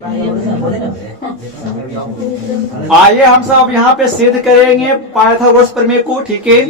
आइए हम सब यहाँ पे सिद्ध करेंगे पाइथागोरस प्रमेय को। ठीक है,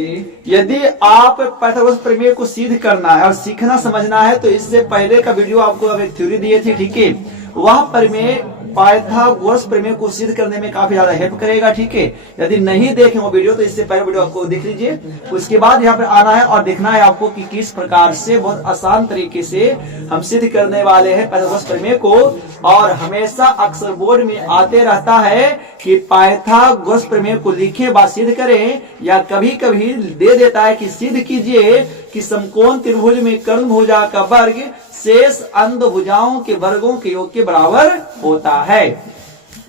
यदि आप पाइथागोरस प्रमेय को सिद्ध करना है और सीखना समझना है तो इससे पहले का वीडियो आपको अब एक थ्योरी दिए थे। ठीक है, वह प्रमेय पाइथागोरस प्रमेय को सिद्ध करने में काफी ज्यादा हेल्प करेगा। ठीक है, यदि नहीं देखें वो वीडियो तो इससे पहले वीडियो आपको देख लीजिए। उसके बाद यहाँ पे आना है और देखना है आपको कि किस प्रकार से बहुत आसान तरीके से हम सिद्ध करने वाले हैं पाइथागोरस प्रमेय को। और हमेशा अक्सर बोर्ड में आते रहता है कि पाइथागोरस प्रमेय को लिखे बाद सिद्ध करें, या कभी कभी दे देता है कि सिद्ध कीजिए कि समकोण त्रिभुज में कर्ण भुजा का वर्ग शेष अंध भुजाओं के वर्गों के योग के बराबर होता है।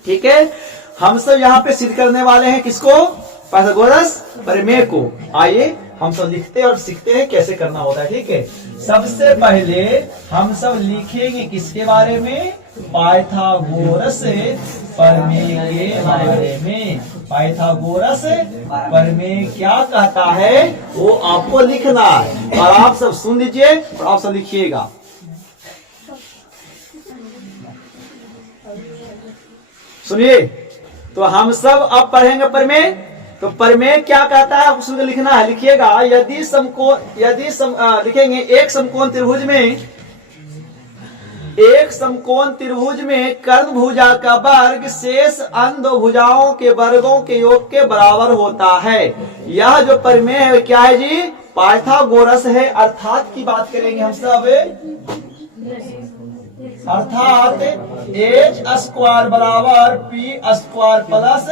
ठीक है, हम सब यहाँ पे सिद्ध करने वाले हैं किसको? पाइथागोरस प्रमेय को। आइए हम सब लिखते हैं और सीखते हैं कैसे करना होता है। ठीक है, सबसे पहले हम सब लिखेंगे किसके बारे में? पाइथागोरस प्रमेय के बारे में। पाइथागोरस प्रमेय क्या कहता है वो आपको लिखना है, और आप सब सुन लीजिए और आप सब लिखिएगा। सुनिए, तो हम सब अब पढ़ेंगे प्रमेय। तो प्रमेय क्या कहता है आपको सुनकर लिखना है, लिखिएगा। लिखेंगे एक समकोण त्रिभुज में कर्ण भुजा का वर्ग शेष अंध भुजाओं के वर्गों के योग के बराबर होता है। यह जो प्रमेय है क्या है जी? पाइथागोरस है। अर्थात की बात करेंगे हम सब, अर्थात एच स्क्वायर बराबर P square plus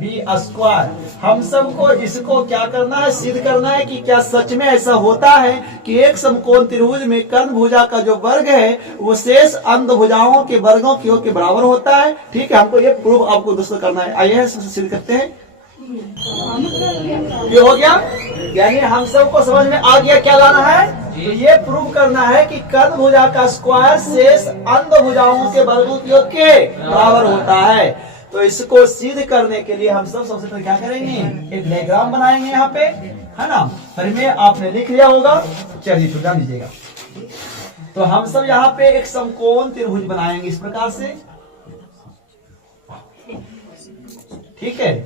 B square. हम सबको इसको क्या करना है? सिद्ध करना है कि क्या सच में ऐसा होता है कि एक समकोण त्रिभुज में कर्ण भुजा का जो वर्ग है वो शेष अंध भुजाओं के वर्गों के योग के बराबर होता है। ठीक है, हमको ये प्रूव आपको दोस्तों करना है। आइए सिद्ध करते हैं। ये हो गया, यानी हम सबको समझ में आ गया क्या लाना है? तो ये प्रूव करना है कि कर्ण भुजा का स्क्वायर शेष अंध भुजाओं के वर्गों के योग के बराबर होता है। तो इसको सिद्ध करने के लिए हम सब सबसे पहले क्या करेंगे? एक डायग्राम बनाएंगे यहाँ पे, है ना। प्रमेय आपने लिख लिया होगा, चलिए तो जान लीजिएगा। तो हम सब यहाँ पे एक समकोण त्रिभुज बनाएंगे इस प्रकार से। ठीक है,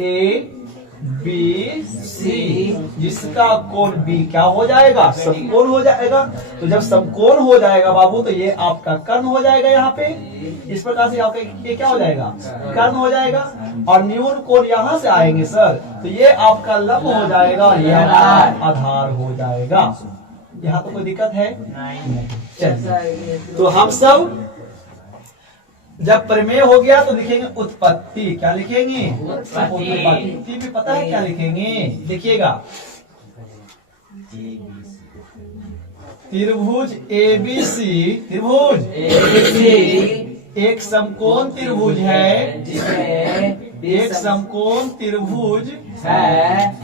ए बी सी, जिसका कोण बी क्या हो जाएगा? समकोण हो जाएगा। तो जब समकोण हो जाएगा बाबू तो ये आपका कर्ण हो जाएगा। यहाँ पे इस प्रकार से आपका ये क्या हो जाएगा? कर्ण हो जाएगा। और न्यून कोण यहाँ से आएंगे सर, तो ये आपका लंब हो जाएगा और यह आधार हो जाएगा। यहाँ तो कोई दिक्कत है नहीं। चलिए, तो हम सब जब प्रमेय हो गया तो लिखेंगे उत्पत्ति। क्या लिखेंगे? उत्पत्ति भी पता है क्या लिखेंगे? लिखिएगा, त्रिभुज एबीसी, त्रिभुज एक समकोण त्रिभुज है, एक समकोण त्रिभुज है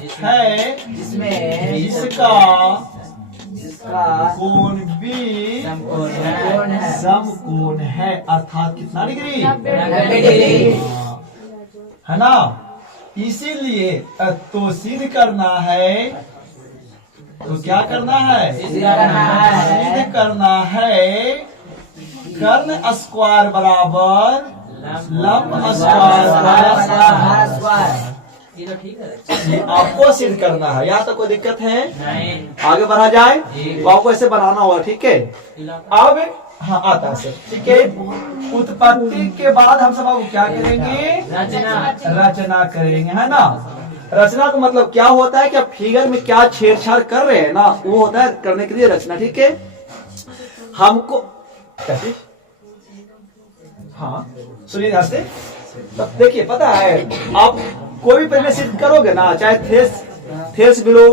जिसका कोण बी समकोण है। अर्थात कितना डिग्री? 90 डिग्री, है ना। इसीलिए तो सिद्ध करना है। तो क्या करना है? सिद्ध करना है कर्ण स्क्वायर बराबर लंब स्क्वायर। ये तो ठीक है, आपको सिद्ध करना है। यहाँ तक कोई दिक्कत है नहीं। आगे बढ़ा जाए तो आपको ऐसे बनाना होगा। ठीक है, अब हाँ आता है सर। ठीक है, उत्पत्ति के बाद हम सब अब क्या करेंगे? रचना करेंगे, है ना। रचना का मतलब क्या होता है कि आप फिगर में क्या छेड़छाड़ कर रहे हैं ना, वो होता है करने के लिए रचना। ठीक है, हमको कैसे? हाँ सुनिए ध्यान से। देखिए, पता है आप कोई भी प्रमेय सिद्ध करोगे ना, चाहे थेस बिलो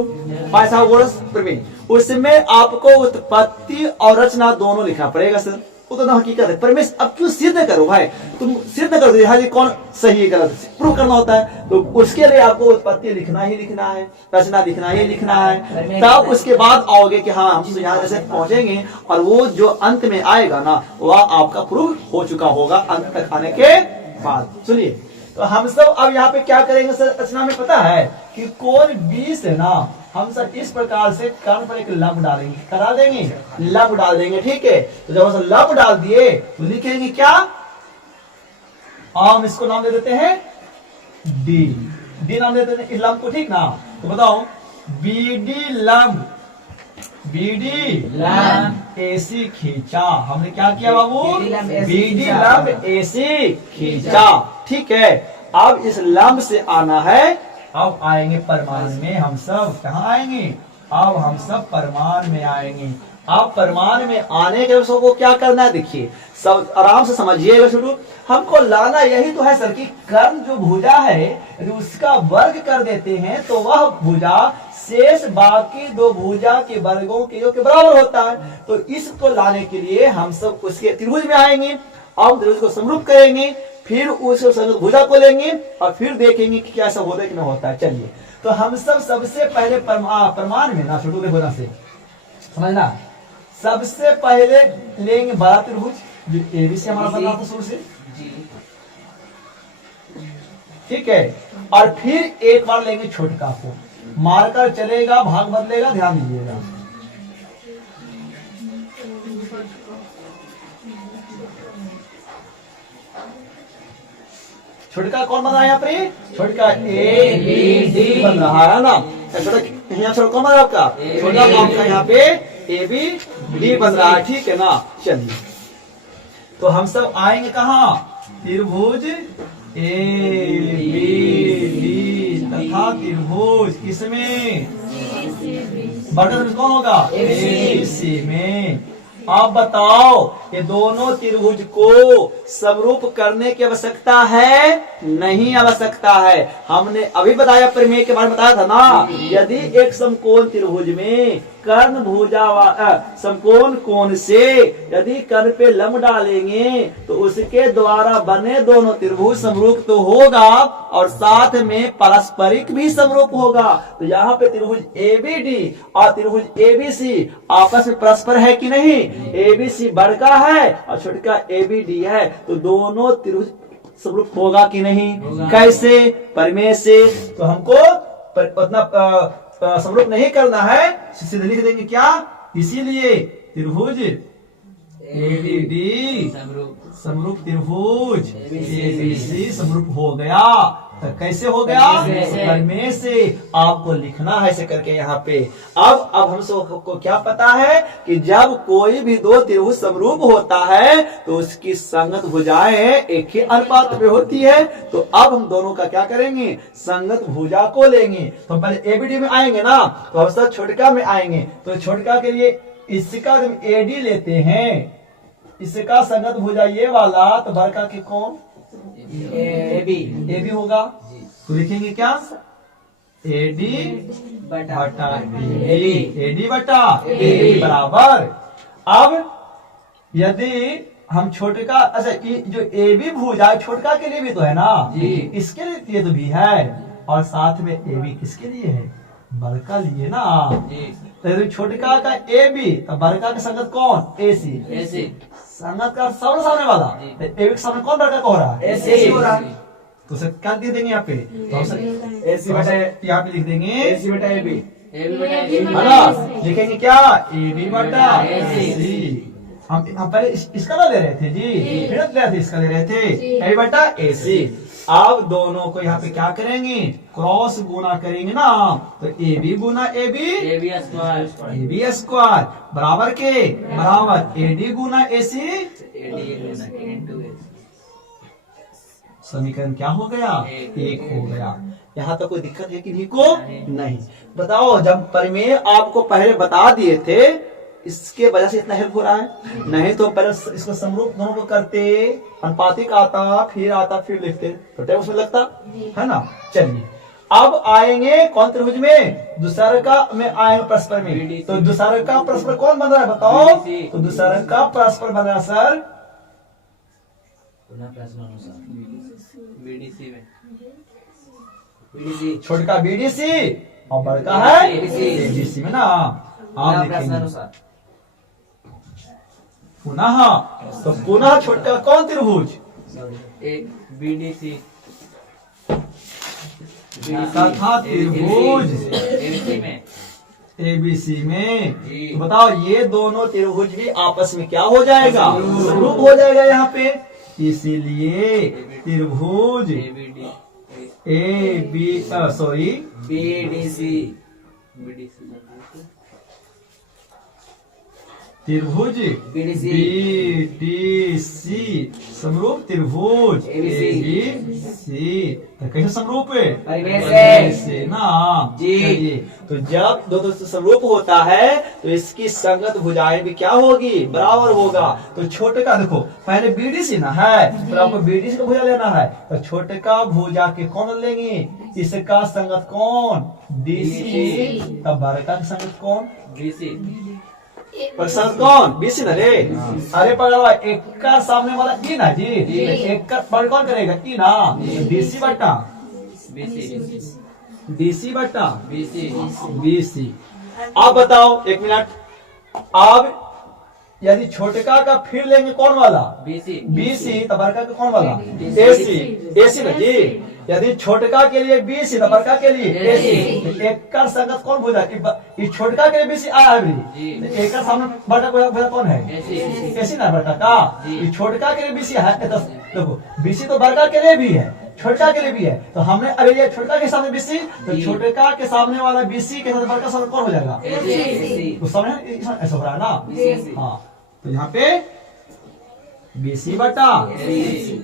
पाइथागोरस प्रमेय, उसमें आपको उत्पत्ति और रचना दोनों लिखना पड़ेगा सर। वो तो ना हकीकत है। प्रमेय अब क्यों सिद्ध करो भाई? तुम सिद्ध कर दो हाँ कौन सही है गलत प्रूव करना होता है। तो उसके लिए आपको उत्पत्ति लिखना ही लिखना है, रचना लिखना ही लिखना है। तब उसके बाद आओगे कि हाँ हम यहाँ जैसे पहुंचेंगे और वो जो अंत में आएगा ना वह आपका प्रूव हो चुका होगा अंत तक आने के बाद। सुनिए, तो हम सब अब यहाँ पे क्या करेंगे सर? रचना में पता है कि कोण बी से ना हम सब इस प्रकार से कर्ण पर एक लंब डालेंगे, करा देंगे, लंब डाल देंगे। ठीक है, तो जब हम लंब डाल दिए तो लिखेंगे क्या? हम इसको नाम दे देते हैं डी, डी नाम दे देते हैं इस लंब को, ठीक ना। तो बताओ बीडी लंब, बीडी लंब एसी खींचा, हमने क्या किया बाबू, बीडी लंब एसी खींचा, ठीक है। अब इस लंब से आना है, अब आएंगे परमान में, हम सब कहाँ आएंगे, अब हम सब परमान में आएंगे। अब परमान में आने के सबको क्या करना है, देखिए सब आराम से समझिएगा शुरू। हमको लाना यही तो है सर कि कर्ण जो भुजा है यदि उसका वर्ग कर देते हैं तो वह भुजा शेष बाकी दो भुजा के वर्गों के योग के बराबर होता है। तो इसको लाने के लिए हम सब उसके त्रिभुज में आएंगे, अब त्रिभुज को समरूप करेंगे, फिर उस संगत भुजा को लेंगे और फिर देखेंगे कि क्या ऐसा होता है कि नहीं होता है। चलिए तो हम सब सबसे पहले परमान में ना छोटू देखो से समझना, सबसे पहले लेंगे बड़ा त्रिभुज जो एबी से हमारा बना था शुरू से, ठीक है। और फिर एक बार लेंगे छोटका को, मारकर चलेगा भाग बदलेगा, ध्यान दीजिएगा। छोटका कौन बन रहा है यहाँ पे, छोटका ए बी डी बन रहा है ना, छोटा यहाँ छोटा कौन बन रहा है आपका, छोटा आपका यहाँ पे ए बी डी बन रहा है, ठीक है ना। चलिए तो हम सब आएंगे कहाँ, त्रिभुज ए बी डी तथा त्रिभुज किसमें, बड़ा त्रिभुज कौन होगा, ए सी में। आप बताओ ये दोनों त्रिभुज को समरूप करने की आवश्यकता है, नहीं आवश्यकता है। हमने अभी बताया प्रमेय के बारे में बताया था ना, यदि एक समकोण त्रिभुज में कर्ण भुजा समकोण कोण से यदि कर्ण पे लंब डालेंगे तो उसके द्वारा बने दोनों त्रिभुज समरूप तो होगा और साथ में पारस्परिक भी समरूप होगा। तो यहाँ पे त्रिभुज एबीडी और त्रिभुज एबीसी आपस में परस्पर है कि नहीं, एबीसी बड़का है और छोटका एबीडी है, तो दोनों त्रिभुज समरूप होगा कि नहीं, कैसे, प्रमेय से। तो हमको उतना समरूप नहीं करना है, सीधे लिख देंगे क्या, इसीलिए त्रिभुज एबीडी समरूप त्रिभुज एबीसी समरूप हो गया। तो कैसे हो गया, प्रमेय से आपको लिखना है ऐसे करके यहाँ पे। अब हम सबको क्या पता है कि जब कोई भी दो त्रिभुज समरूप होता है तो उसकी संगत भुजाएं एक ही अनुपात में होती है। तो अब हम दोनों का क्या करेंगे, संगत भुजा को लेंगे। तो पहले एबीडी में आएंगे ना, तो हम सब छोटका में आएंगे। तो छोटका के लिए इसका हम एडी लेते हैं, इसका संगत भुजा ये वाला, तो बड़का के कौन, ए बी होगा। तो लिखेंगे क्या, एडी बटा एडी बटा एडी बराबर। अब यदि हम छोटका, अच्छा जो ए बी भुजा छोटका के लिए भी तो है ना, इसके लिए तो भी है, और साथ में ए बी किसके लिए है, बड़का लिए ना। तो छोटका का ए बी तो बड़का का संगत कौन, ए सी, संगत का सामने वाला, ए बी के सामने कौन बड़का हो रहा है, ए सी हो रहा है। तो सर क्या दे देंगे यहाँ पे, तो ए सी बटा, यहाँ पे लिख देंगे ए सी बटा ए बी, है ना। लिखेंगे क्या, ए बी बटा ए सी। हम पहले इसका ना ले रहे थे जी, फिर ले रहे थे इसका ले रहे थे, ए बटा ए सी। अब दोनों को यहाँ पे क्या करेंगे, क्रॉस गुना करेंगे ना, तो ए बी गुना ए बी स्क्वायर बराबर के बराबर ए डी गुना ए सी, समीकरण क्या हो गया, एक हो गया। यहाँ तक कोई दिक्कत है कि नहीं को, नहीं। बताओ जब प्रमेय आपको पहले बता दिए थे, इसके वजह से इतना हेल्प हो रहा है, नहीं तो पहले इसको समरूप दोनों को करते, अनुपातिक आता फिर लिखते, तो टाइम उसमें लगता है ना। चलिए अब आएंगे कौन त्रिभुज में, दूसरे का में आएंगे परस्पर में। तो दूसरे का परस्पर कौन बन रहा है बताओ, तो दूसरे का परस्पर बन रहा है सर छोटका बीडीसी और बड़का है एबीसी में ना। आप लिखेंगे पुनः, तो पुनः छोटका कौन त्रिभुज, बीडीसी तथा त्रिभुज एबीसी में। तो बताओ ये दोनों त्रिभुज भी आपस में क्या हो जाएगा, समरूप हो जाएगा। यहाँ पे इसीलिए त्रिभुज त्रिभुज बीडीसी समरूप त्रिभुज एबीसी कैसे समरूप है ना जी। तो जब दो समरूप होता है तो इसकी संगत भुजाएं भी क्या होगी, बराबर होगा। तो छोटे का देखो पहले बीडीसी ना है, तो आपको बीडीसी का भुजा लेना है, तो छोटे का भुजा के कौन लेंगे, इसका संगत कौन डीसी, तब बड़े का संगत कौन बीसी, संगत कौन बीसी ना रे। अरे पकड़ा एक का सामने वाला ई ना जी, एक का बड़ कौन करेगा ई ना, डीसी बटा डीसी बटा बीसी। आप बताओ एक मिनट, अब यदि छोटका का फिर लेंगे कौन वाला बीसी, तो बड़का का कौन वाला एसी ना जी। यदि छोटका के लिए बीसी तो बड़का के लिए एसी, एक का संगत कौन भुजा, छोटका के लिए बीसी आया है, एक का सामने बड़का भुजा कौन है एसी ना बड़का का, छोटका के लिए बीसी है। देखो बीसी तो बड़का के लिए भी है छोटका के लिए भी है, तो हमने अरे ये छोटका के सामने बीसी, तो छोटका के सामने वाला बीसी के साथ बड़का सामने कौन हो जाएगा, तो समझ ऐसा हो रहा है ना। हाँ तो यहाँ पे बीसी बटा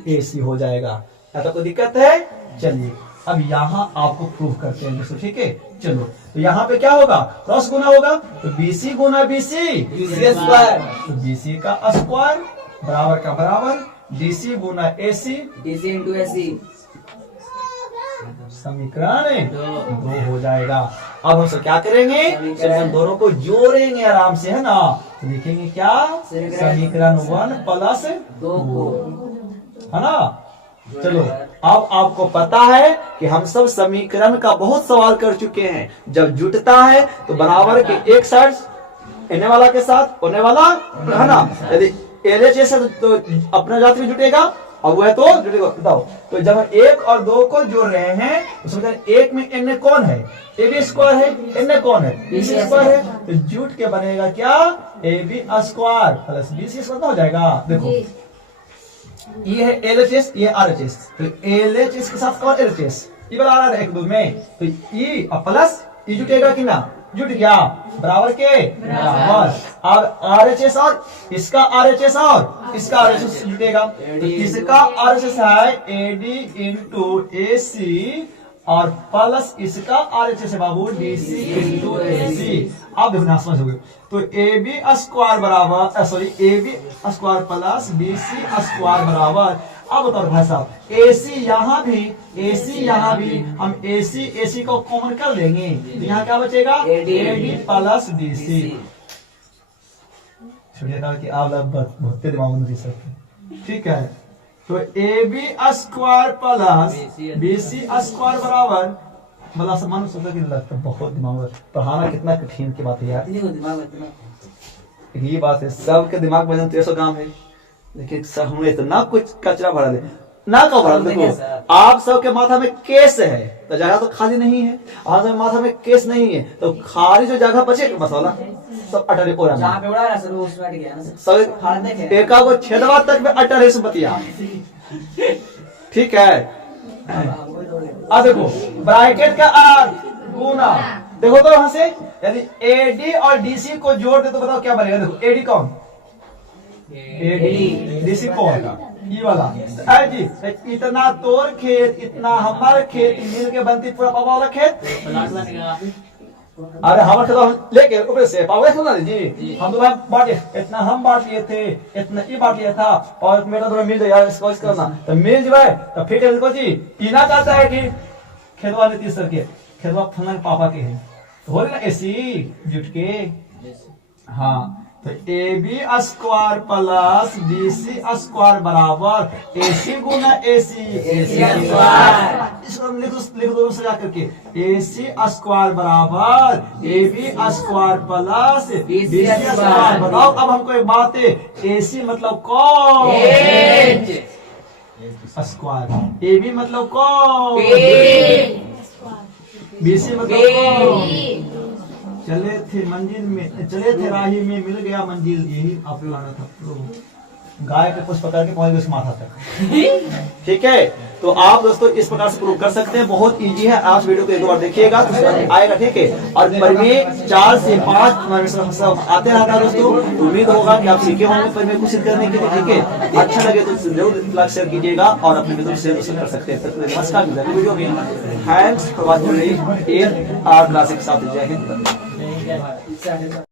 एसी हो जाएगा, तो कोई दिक्कत है। चलिए अब यहाँ आपको प्रूव करते हैं दोस्तों, ठीक है। चलो तो यहाँ पे क्या होगा, क्रॉस गुना होगा, तो बीसी गुना बीसी स्क्वायर, तो बीसी का स्क्वायर बराबर का बराबर डीसी गुना एसी डीसी इंटू एसी, समीकरण 2 हो जाएगा। अब हम सब क्या करेंगे, हम दोनों को जोड़ेंगे आराम से, है ना। तो लिखेंगे क्या, समीकरण 1 प्लस 2, है ना। चलो अब आपको पता है कि हम सब समीकरण का बहुत सवाल कर चुके हैं। जब जुटता है तो बराबर के एक साइड एने वाला के साथ होने वाला, है ना। यदि एलएचएस है तो अपना जाति में जुटेगा, और वो है तो जुटेगा। बताओ, तो जब हम 1 और 2 को जोड़ रहे हैं तो समझ 1 में एन कौन है, ए बी स्क्वायर है, एन कौन है बीसी स्क्वायर है, तो जुट के बनेगा क्या, A B square plus BC square हो जाएगा। देखो ये है एलएचएस, ये आरएचएस, तो एलएचएस के साथ और एलएचएस ये बराबर आ रहा है एक दूसरे में, तो ई और प्लस ई जुटेगा कि ना, जुट गया, बराबर के बराबर। अब आरएचएस और इसका आरएचएस और इसका आरएचएस जुटेगा, तो इसका आरएचएस है एडी इंटू एसी और प्लस इसका आरएचएस है बाबू डीसी इंटू एसी। अब देखो ना समझ हो गए, तो ए बी स्क्वायर बराबर sorry A B square plus BC square बराबर। अब बताओ भाई साहब, एसी यहाँ भी हम एसी को कॉमन कर लेंगे, तो यहाँ क्या बचेगा एडी प्लस डीसी। छोड़िएगा कि आप बहुत दिमाग में नहीं सकते, ठीक है। तो A B square plus BC square बराबर, मतलब सम्मान सोचा कि लगता बहुत दिमाग पढ़ाना कितना कठिन की बात है यार, ये बात है। सबके दिमाग में 300 ग्राम है, लेकिन सब हमने इतना कुछ कचरा भरा दे ना का भरा। देखो आप सबके माथा में केस है तो जगह तो खाली नहीं है, आप सबके माथा में केस नहीं है तो खाली जो जगह बचे मसाला सब अटरे ओरा जहां पे उड़ा रहा सर उस बैठ गया ना सब खाने देखे एका को छेदवा तक में अटरे से बतिया, ठीक है। अब देखो ब्रैकेट का आर गुना, देखो तो वहां से यदि एडी और डीसी को जोड़ दे तो बताओ क्या बनेगा। देखो एडी कौन, एडी डीसी कौन, ये वाला जी। इतना तोर खेत इतना हमारे खेत मिल के बनती पूरा पावा वाला खेत। अरे हमारे खेत लेके ऊपर से पावा सुना जी, हम तो बांटे इतना हम बांट लिए थे, इतना ये बांट लिया था, और मेरा थोड़ा मिल जाए इसको इस करना तो मिल जाए। तो फिर इसको जी पीना चाहता है कि खेतवा ने तीसर के खेतवा फलना पापा के है, तो हो ना ऐसी जुट के। हाँ तो A B square plus BC square बराबर एसी गुना एसी स्क्वायर, इसको लिख दो सजा करके, एसी स्क्वायर बराबर A B square plus BC square. बताओ अब हमको एक बात है, एसी मतलब कौन स्क्वायर, ए बी मतलब कौन बीसी मतलब कौन। चले थे मंजिल में, चले थे राही में मिल गया मंजिल, यही आप लाना था। गाय के कुछ पकड़ के पहुंच गए माथा तक। ठीक है, तो आप दोस्तों इस प्रकार से प्रूव कर सकते हैं, बहुत इजी है। आप वीडियो को एक बार देखिएगा तो समझ आएगा। ठीक है, और प्रमेय 4 से 5 आते रहता है दोस्तों। उम्मीद होगा कि आप सीखे होंगे प्रमेय को सिद्ध करने के लिए। ठीक है, अच्छा लगे तो जरूर लाइक शेयर कीजिएगा और अपने मित्रों से कर सकते हैं। नमस्कार, वीडियो में thanks for watching in our classic साथ। जय हिंद।